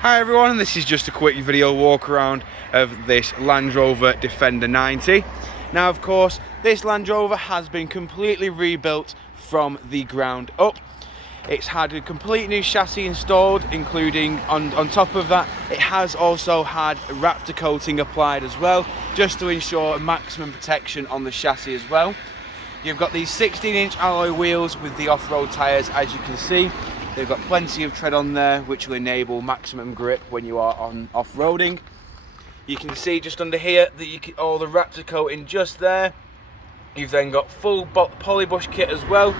Hi everyone, this is just a quick video walk around of this Land Rover Defender 90. Now of course, this Land Rover has been completely rebuilt from the ground up. It's had a complete new chassis installed, including on top of that, it has also had a Raptor coating applied as well, just to ensure maximum protection on the chassis as well. You've got these 16-inch alloy wheels with the off-road tyres, as you can see. They've got plenty of tread on there, which will enable maximum grip when you are on off-roading. You can see just under here that all the Raptor coating just there. You've then got full polybush kit as well,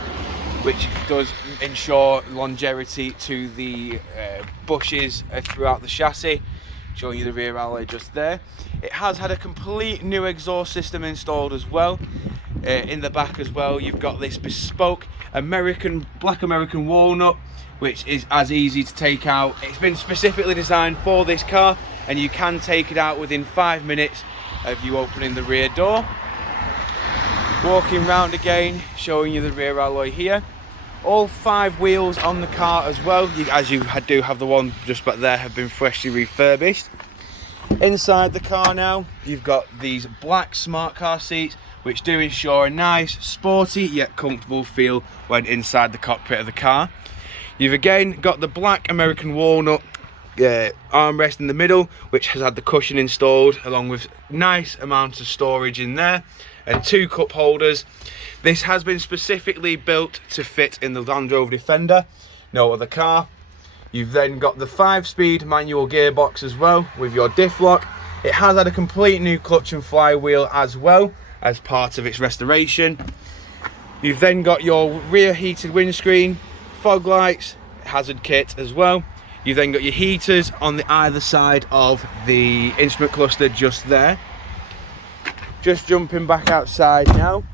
which does ensure longevity to the bushes throughout the chassis. Showing you the rear alloy just there. It has had a complete new exhaust system installed as well. In the back as well, you've got this bespoke black American walnut, which is as easy to take out. It's been specifically designed for this car, and you can take it out within 5 minutes of you opening the rear door. Walking round again, showing you the rear alloy here. All 5 wheels on the car as well, as you do have the one just back there, have been freshly refurbished. Inside the car now, you've got these black smart car seats, which do ensure a nice, sporty yet comfortable feel when inside the cockpit of the car. You've again got the black American walnut armrest in the middle, which has had the cushion installed, along with nice amounts of storage in there, and 2 cup holders. This has been specifically built to fit in the Land Rover Defender, no other car. You've then got the 5-speed manual gearbox as well with your diff lock. It has had a complete new clutch and flywheel as well as part of its restoration. You've then got your rear heated windscreen, fog lights, hazard kit as well. You've then got your heaters on the either side of the instrument cluster just there. Just jumping back outside now,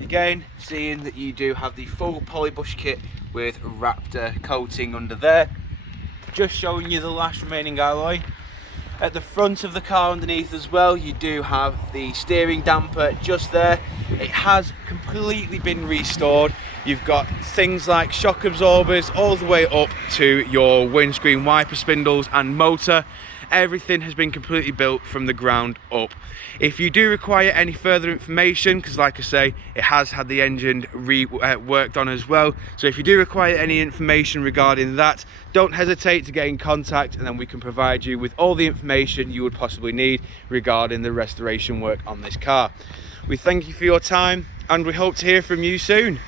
again seeing that you do have the full polybush kit with Raptor coating under there. Just showing you the last remaining alloy. At the front of the car underneath as well, you do have the steering damper just there. It has completely been restored. You've got things like shock absorbers all the way up to your windscreen wiper spindles and motor. Everything has been completely built from the ground up. If you do require any further information, because like I say, it has had the engine worked on as well, so if you do require any information regarding that, don't hesitate to get in contact, and then we can provide you with all the information you would possibly need regarding the restoration work on this car. We thank you for your time, and we hope to hear from you soon.